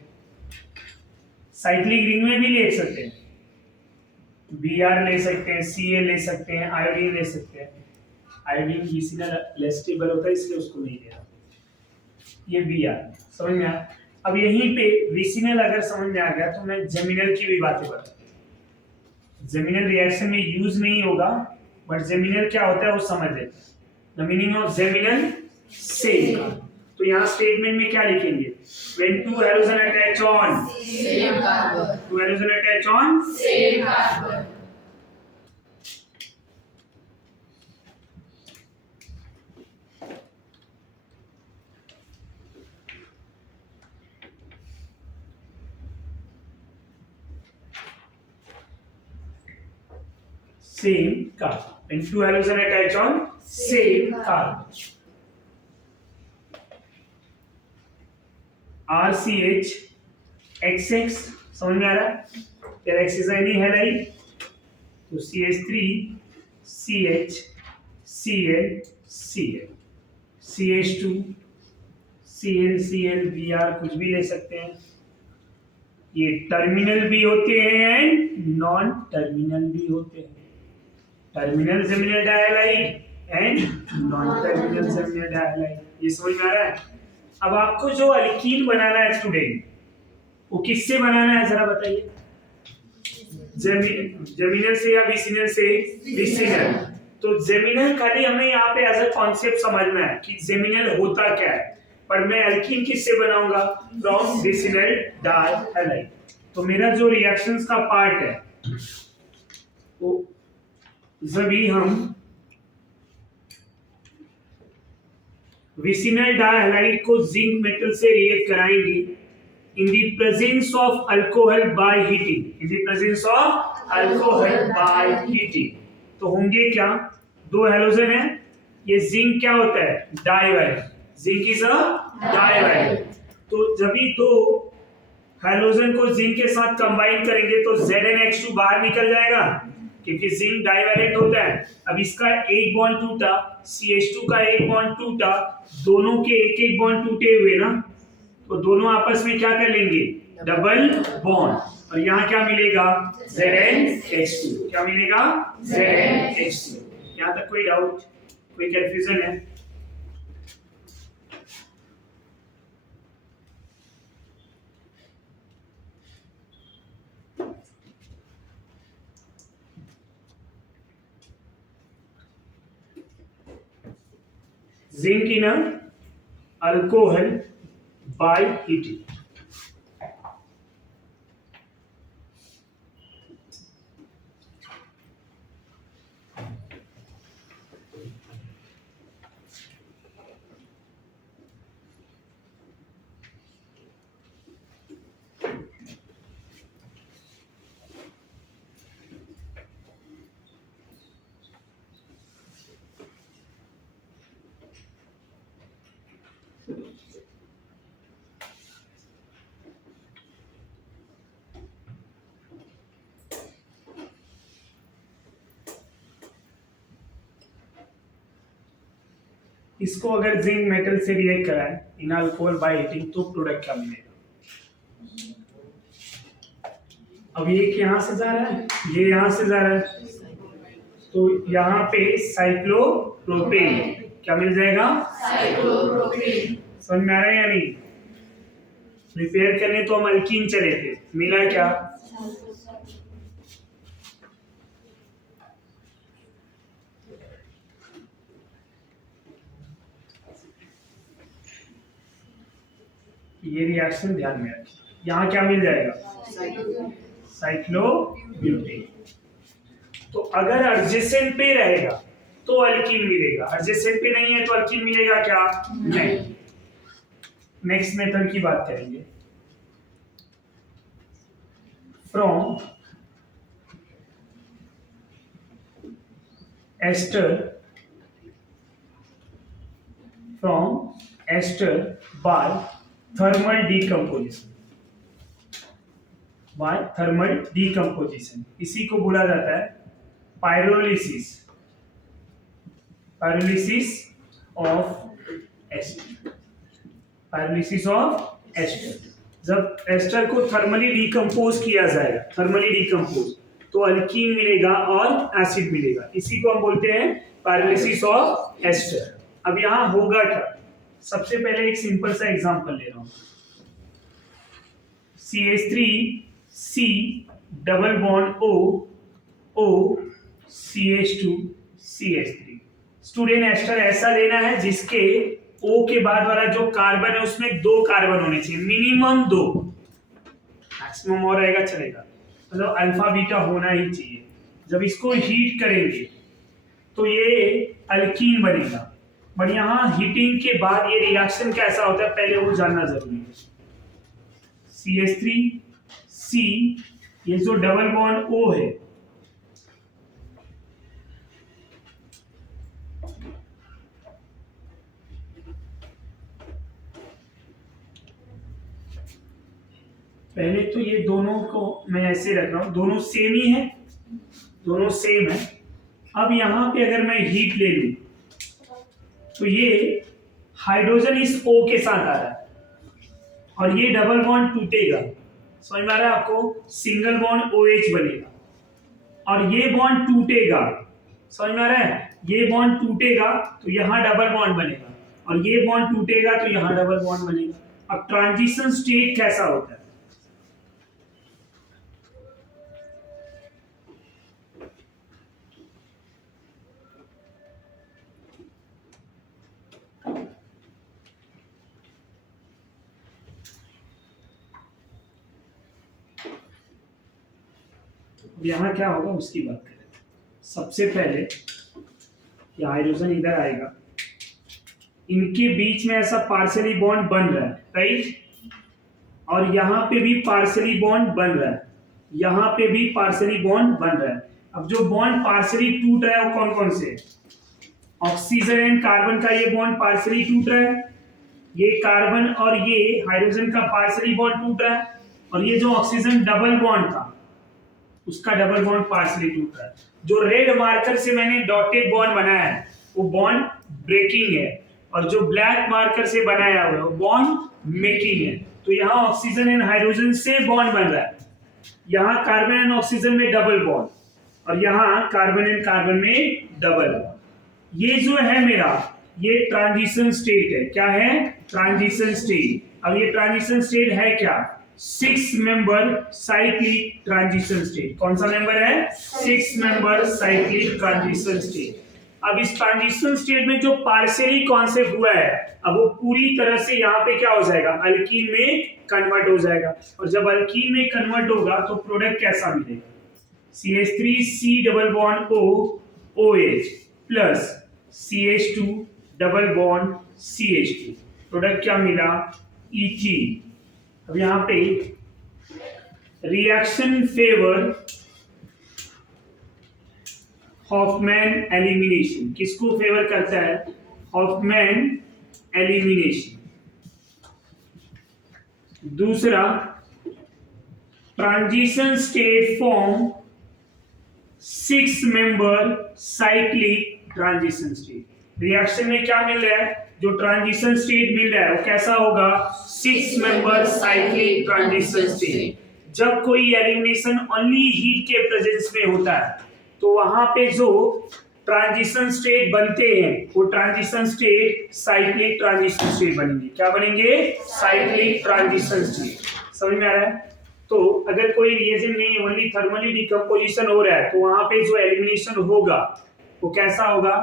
साइक्लिक रिंग में भी ले सकते हैं. Br ले सकते हैं, Cl ले सकते हैं, आयोडीन ले सकते हैं. आयोडीन विसिनल लेस्टेबल होता है इसलिए उसको नहीं ले रहा. ये Br समझ में आया. अब यहीं पे विसिनल अगर समझ में आ गया तो मैं जेमिनल की भी बातें बताऊं. जेमिनल रिएक्शन में यूज नहीं होगा, बट जेमिनल क्या होता है वो समझ लेते हैं. The meaning of geminal same. तो यहाँ स्टेटमेंट में क्या लिखेंगे? When two halogen attach on same carbon. Two halogen attach on same carbon. Same carbon. When two halogen attach on same carbon. RCH XX समझ में आ रहा है? X is any halide, तो CH3 CH Cl Cl CH2 Cl Cl Br कुछ भी ले सकते हैं. ये टर्मिनल भी होते हैं एंड नॉन टर्मिनल भी होते हैं. Terminal geminal डायहाइड and non terminal geminal डायहाइड. ये समझ में आ रहा है? अब आपको जो अल्कीन बनाना है स्टूडेंट, वो किससे बनाना है जरा बताइए. जेमिनल से या विसिनल से? विसिनल. तो जेमिनल खाली हमें यहाँ पे एज अ कॉन्सेप्ट समझना है कि जेमिनल होता क्या है, पर मैं अल्कीन किससे बनाऊंगा? फ्रॉम विसिनल डायहाइड. तो मेरा जो रिएक्शंस का पार्ट है वो जब हम विसिनल डायहाइड को जिंक मेटल से रिएक्ट कराएंगे in the presence of alcohol by heating. In the presence of alcohol by heating तो होंगे क्या? दो हैलोजन है. ये जिंक क्या होता है? Divide. Zinc is a divide. तो जब भी दो हैलोजन को जिंक के साथ कंबाइन करेंगे तो ZnH2 बाहर निकल जाएगा क्योंकि जिंक डाइवैलेंट होता है. अब इसका एक बॉन्ड टूटा, CH2 का एक बॉन्ड टूटा, दोनों के एक एक बॉन्ड टूटे हुए ना, तो दोनों आपस में क्या कर लेंगे? Double bond. और यहाँ क्या मिलेगा? ZnH2. क्या मिलेगा? ZnH2. यहाँ तक कोई डाउट, कोई कंफ्यूजन है? Zinc in a alcohol by heating. इसको अगर जिंक मेटल से रिएक्ट कराएं इन अल्कोहल बाय हीटिंग तो प्रोडक्ट क्या मिलेगा? अब ये यहाँ से जा रहा है, ये यहाँ से जा रहा है, तो यहाँ पे साइक्लोप्रोपेन क्या मिल जाएगा? साइक्लोप्रोपेन. समझ में आ रहा है या नहीं? प्रिपेयर करने तो हम अल्कीन चले थे, मिला क्या? ये रिएक्शन ध्यान में रखिए, यहाँ क्या मिल जाएगा? साइक्लोब्यूटेन। तो अगर एडजेसेंट पे रहेगा तो अल्कीन मिलेगा, एडजेसेंट पे नहीं है तो अल्कीन मिलेगा क्या? नहीं। नेक्स्ट मेथड की बात करेंगे। From ester by thermal decomposition, इसी को बोला जाता है पायरोलिसिस ऑफ एस्टर। जब एस्टर को थर्मली डिकम्पोज किया जाएगा, तो अल्कीन मिलेगा और एसिड मिलेगा, इसी को हम बोलते हैं पायरोलिसिस ऑफ एस्टर। अब यहां होगा क्या? सबसे पहले एक सिंपल सा एग्जांपल ले रहा हूं। CH3C double bond O CH2 CH3। Student ester ऐसा लेना है जिसके O के बाद वाला जो कार्बन है उसमें 2 कार्बन होने चाहिए, मिनिमम 2, मैक्सिमम और रहेगा चलेगा, मतलब अल्फा बीटा होना ही चाहिए। जब इसको हीट करेंगे तो ये अल्कीन बनेगा, बट यहाँ हीटिंग के बाद ये रिएक्शन कैसा होता है पहले वो जानना जरूरी है। CH3C ये जो डबल बॉन्ड O है, पहले तो ये दोनों को मैं ऐसे रख रहा हूं, दोनों सेम ही है, दोनों सेम है। अब यहां पे अगर मैं हीट ले लूं तो ये हाइड्रोजन इस O के साथ आ रहा है और ये डबल बॉन्ड टूटेगा, समझ में आ रहा है आपको? सिंगल बॉन्ड OH बनेगा और ये बॉन्ड टूटेगा, समझ में आ रहा है? ये बॉन्ड टूटेगा तो यहाँ डबल बॉन्ड बनेगा और ये बॉन्ड टूटेगा तो यहाँ डबल बॉन्ड बनेगा। अब ट्रांजिशन स्टेट कैसा होता है? यहाँ क्या होगा उसकी बात करें। सबसे पहले ये हाइड्रोजन इधर आएगा, इनके बीच में ऐसा पार्शियली बॉन्ड बन रहा है, राइट? और यहाँ पे भी पार्शियली बॉन्ड बन रहा है, यहाँ पे भी पार्शियली बॉन्ड बन रहा है। अब जो बॉन्ड पार्शियली टूट रहा है वो कौन कौन से? ऑक्सीजन एंड कार्बन का ये बॉन्ड पार्शियली टूट रहा है, ये कार्बन और ये हाइड्रोजन का पार्शियली बॉन्ड टूट रहा है, और ये जो ऑक्सीजन डबल बॉन्ड था उसका डबल बॉन्ड पार्शियली टूट रहा है। जो रेड मार्कर से मैंने डॉटेड बॉन्ड बनाया है वो बॉन्ड ब्रेकिंग है, और जो ब्लैक मार्कर से बनाया हुआ है वो बॉन्ड मेकिंग है। तो यहाँ ऑक्सीजन एंड हाइड्रोजन से बॉन्ड बन रहा है, यहाँ कार्बन एंड ऑक्सीजन में डबल बॉन्ड, और यहाँ कार्बन एंड कार्बन में डबल बॉन्ड। ये जो है मेरा ये ट्रांजिशन स्टेट है। क्या है? Transition state. अब ये ट्रांजिशन स्टेट है क्या? 6 मेंबर साइक्लिक ट्रांजिशन स्टेट। कौन सा मेंबर है? 6 मेंबर साइक्लिक ट्रांजिशन स्टेट। अब इस ट्रांजिशन स्टेट में जो पार्शियली कॉन्सेप्ट हुआ है, अब वो पूरी तरह से यहाँ पे क्या हो जाएगा? अल्कीन में कन्वर्ट हो जाएगा, और जब अल्कीन में कन्वर्ट होगा तो प्रोडक्ट कैसा मिलेगा? CH3C double bond O OH plus CH2 double bond CH2, product क्या मिला? इथीन। अब यहाँ पे रिएक्शन फेवर हॉफमैन एलिमिनेशन, किसको फेवर करता है? Hofmann elimination. दूसरा transition state form 6 member cyclic transition state. Reaction में क्या मिल रहा है? जो ट्रांजिशन स्टेट मिल रहा है वो कैसा होगा? 6 मेंबर साइक्लिक ट्रांजिशन स्टेट। जब कोई एलिमिनेशन ओनली हीट के प्रेजेंस में होता है तो वहां पे जो ट्रांजिशन स्टेट बनते हैं वो transition state cyclic transition state बनेंगे। क्या बनेंगे? Cyclic transition state. समझ में आ रहा है? तो अगर कोई रिएजेंट नहीं ओनली थर्मली डिकम्पोजिशन हो रहा है तो वहां पे जो एलिमिनेशन होगा वो कैसा होगा?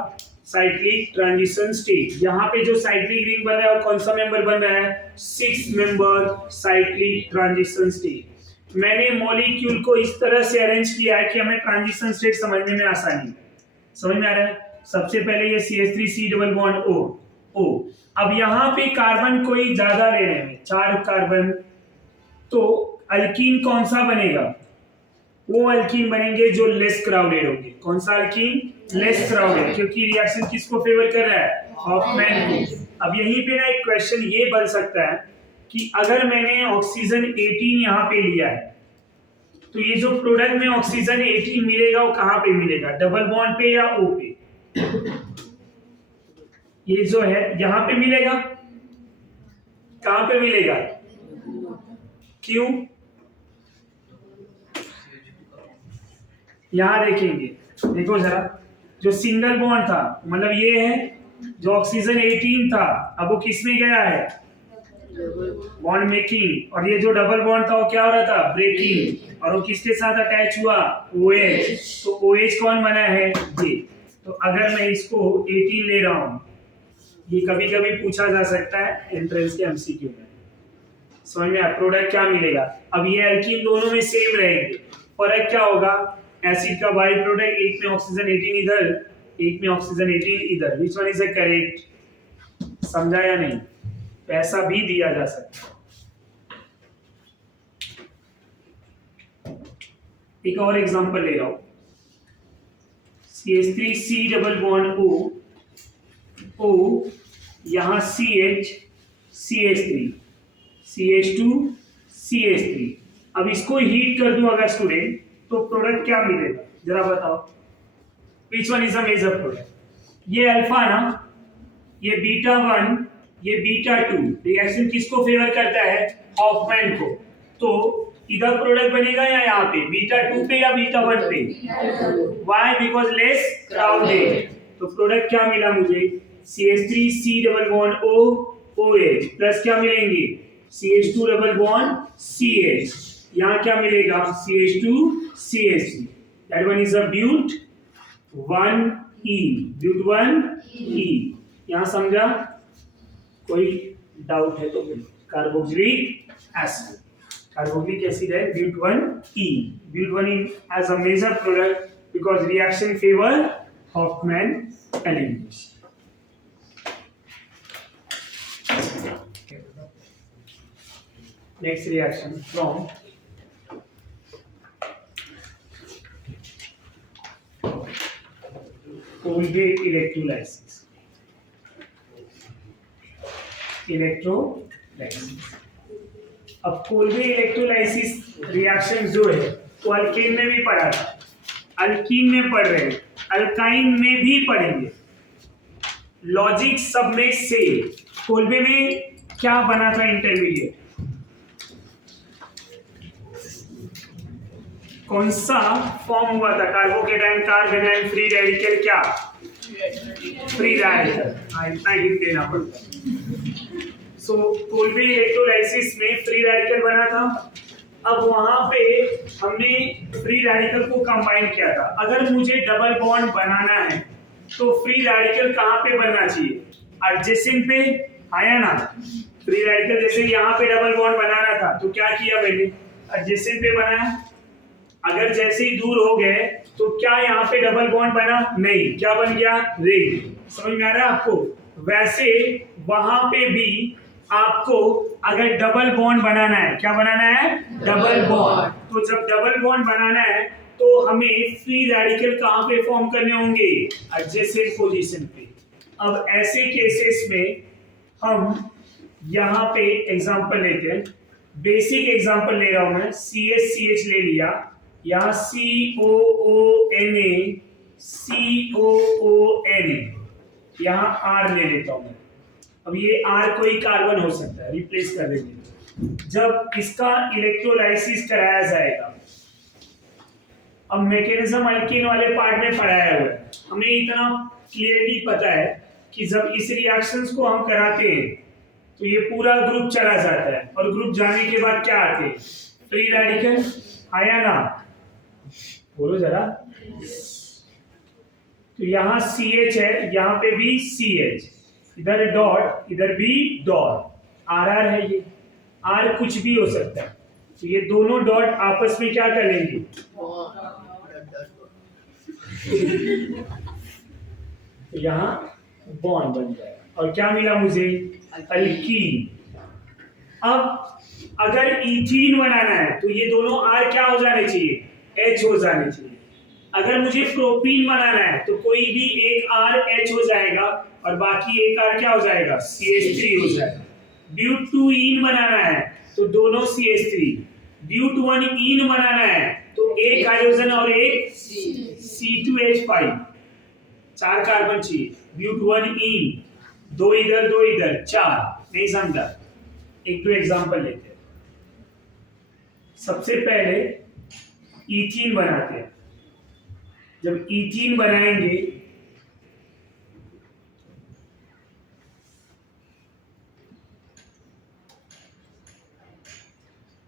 Cyclic transition state. यहाँ पे जो साइक्लिक रिंग बन रहा है कौन सा मेंबर बन रहा है? 6 मेंबर साइक्लिक ट्रांजिशन स्टेट। मैंने मॉलिक्यूल को इस तरह से अरेंज किया है कि हमें ट्रांजिशन स्टेट समझने में आसानी। समझ में आ रहा है? सबसे पहले ये CH3C डबल बॉन्ड O। अब यहाँ पे कार्बन कोई ज्यादा ले रहे हैं 4 कार्बन, तो अल्कीन कौन सा बनेगा? वो अल्कीन बनेंगे जो लेस क्राउडेड होंगे। कौन सा अल्कीन? लेस क्राउडेड, क्योंकि रिएक्शन किसको फेवर कर रहा है? हॉफमैन को। अब यहीं पे ना एक क्वेश्चन ये बन सकता है कि अगर मैंने ऑक्सीजन 18 यहाँ पे लिया है तो ये जो प्रोडक्ट में ऑक्सीजन 18 मिलेगा वो कहाँ पे मिलेगा? डबल बॉन्ड पे या O पे? ये जो है यहाँ पे मिलेगा। कहाँ पे मिलेगा? क्यों? यहां देखेंगे, देखो जरा, जो सिंगल बॉन्ड था मतलब ये है, जो ऑक्सीजन 18 था अब वो किस में गया है? Bond making. और ये जो डबल बॉन्ड था वो क्या हो रहा था? ब्रेकिंग। और वो किसके साथ अटैच हुआ? OH। तो OH कौन बना है? ये। तो अगर मैं इसको 18 ले रहा हूं, ये कभी कभी पूछा जा सकता है एंट्रेंस के MCQ में। समझ में आया? प्रोडक्ट क्या मिलेगा? अब ये एल्कीन दोनों में सेम रहेंगे, फर्क क्या होगा? एसिड का बाई प्रोडक्ट, एक में ऑक्सीजन 18 इधर, एक में ऑक्सीजन 18 इधर। विच वन इज द करेक्ट? समझा या नहीं? पैसा भी दिया जा सकता है। एक और एग्जांपल ले रहा हूं, CH3C डबल बॉन्ड O, यहां CH, CH3, CH2, CH3। अब इसको हीट कर दूं अगर स्टूडेंट, तो प्रोडक्ट क्या मिलेगा? जरा बताओ। Which one is a major product? ये अल्फा ना, ये बीटा 1, ये बीटा 2। रिएक्शन किसको फेवर करता है? हॉफमैन को। तो इधर प्रोडक्ट बनेगा या यहाँ पे? बीटा 2 पे या बीटा 1 पे? व्हाई? Because less crowded. तो प्रोडक्ट क्या मिला मुझे? CH3C double bond O, OH plus क्या मिलेंगे? CH2 double bond CH। यहाँ क्या मिलेगा? CH2 CH3। That one is a but 1E, but 1E। यहाँ समझा? कोई डाउट है तो कार्बोक्सिलिक एसिड, कार्बोक्सिलिक एसिड है but 1E। But 1E as a major product because reaction favor Hofmann elimination. Next reaction from Kolbe electrolysis. अब Kolbe electrolysis reaction जो है तो अल्केन में भी पढ़ा था, अल्कीन में पढ़ रहे हैं, अल्काइन में भी पढ़ेंगे। लॉजिक सब में से कोल्बे में क्या बना था? इंटरमीडिएट कौन सा फॉर्म हुआ था? Carbocation, carbanion, free radical. क्या? Free radical. इतना हिंट देना पड़ता है। सो कोल्बे इलेक्ट्रोलाइसिस में फ्री रेडिकल बना था। अब वहां पे हमने फ्री रेडिकल को कंबाइन किया था। अगर मुझे डबल बॉन्ड बनाना है तो फ्री रेडिकल कहाँ पे बनना चाहिए? एडजेसेंट पे। आया ना? फ्री रेडिकल जैसे यहाँ पे डबल बॉन्ड बनाना था तो क्या किया मैंने? एडजेसेंट पे बनाया। अगर जैसे ही दूर हो गए तो क्या यहाँ पे डबल बॉन्ड बना? नहीं। क्या बन गया? रिंग। समझ में आ रहा है आपको? वैसे वहां पे भी आपको अगर डबल बॉन्ड बनाना है, क्या बनाना है? Double bond. तो जब डबल बॉन्ड बनाना है तो हमें फ्री रेडिकल कहां पे फॉर्म करने होंगे? एडजेसेंट पोजीशन पे। अब ऐसे केसेस में हम यहां पे एग्जांपल लेते हैं। बेसिक एग्जांपल ले रहा हूं मैं, CH ले लिया, यहां COONA, COONA, यहां R ले लेता हूं मैं। अब ये R कोई कार्बन हो सकता है, रिप्लेस कर देंगे। जब इसका इलेक्ट्रोलाइसिस कराया जाएगा, अब मैकेनिज्म अल्कीन वाले पार्ट में पढ़ाया हुआ है, हमें इतना क्लियरली पता है कि जब इस रिएक्शंस को हम कराते हैं तो ये पूरा ग्रुप चला जाता है और ग्रुप जाने के बाद क्या आते हैं, फ्री रेडिकल आया ना, बोलो जरा। तो यहाँ CH है, यहाँ पे भी CH, इधर डॉट इधर भी डॉट, RR है, ये R कुछ भी हो सकता है। तो ये दोनों डॉट आपस में क्या करेंगे, तो यहाँ बॉन्ड बन जाएगा और क्या मिला मुझे, अल्कीन। अब अगर इथीन बनाना है तो ये दोनों R क्या हो जाने चाहिए, H हो जाने चाहिए। अगर मुझे प्रोपीन बनाना है तो कोई भी एक R H हो जाएगा और बाकी एक R क्या हो जाएगा, CH3 हो जाएगा। ब्यूटूइन बनाना है तो दोनों CH3, ब्यूटवन बनाना है तो एक हाइड्रोजन और एक C2H5, 4 कार्बन चाहिए। ब्यूटवन, दो इधर 4, नहीं समझा। एक दो एग्जांपल लेते हैं। सबसे पहले इथीन बनाते हैं। जब इथीन बनाएंगे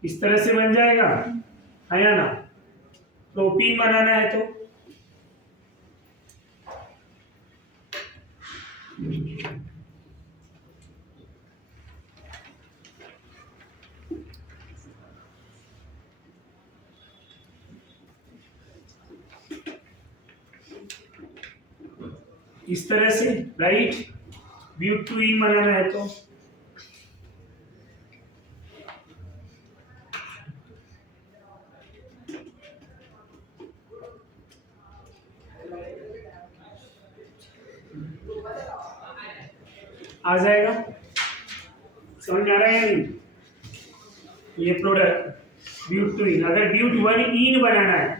इस तरह से बन जाएगा, है या ना। प्रोपीन बनाना है तो इस तरह से, राइट। ब्यूटूइन बनाना है तो आ जाएगा, समझ में आ रहा है या नहीं। ये प्रोडक्ट ब्यूटूइन, अगर ब्यूटवन बनाना है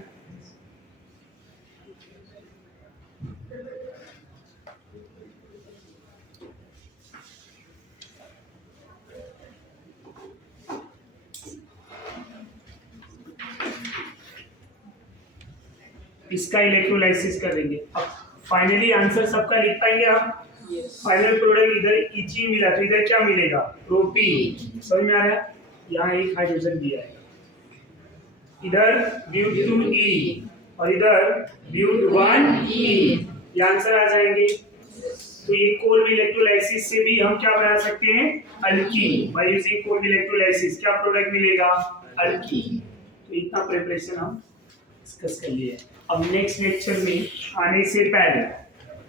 इसका इलेक्ट्रोलाइसिस करेंगे। अब फाइनली आंसर सबका लिख पाएंगे आप। फाइनल प्रोडक्ट इधर इथीन मिला तो इधर क्या मिलेगा, प्रोपीन। समझ में आ रहा है। यहाँ एक हाइड्रोजन दिया है, इधर ब्यूटूइन और इधर ब्यूटवन, ये आंसर आ जाएंगे। तो ये कोल्ड इलेक्ट्रोलाइसिस से भी हम क्या बना सकते हैं, alkyne. By using cold electrolysis क्या प्रोडक्ट मिलेगा, अल्कीन। तो इतना प्रिपरेशन हम डिस्कस कर लिए। अब नेक्स्ट लेक्चर में आने से पहले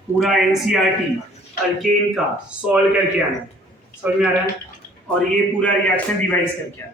पूरा एनसीईआरटी अल्केन का सॉल्व करके आना, समझ में आ रहा है, और ये पूरा रिएक्शन रिवाइज करके आना।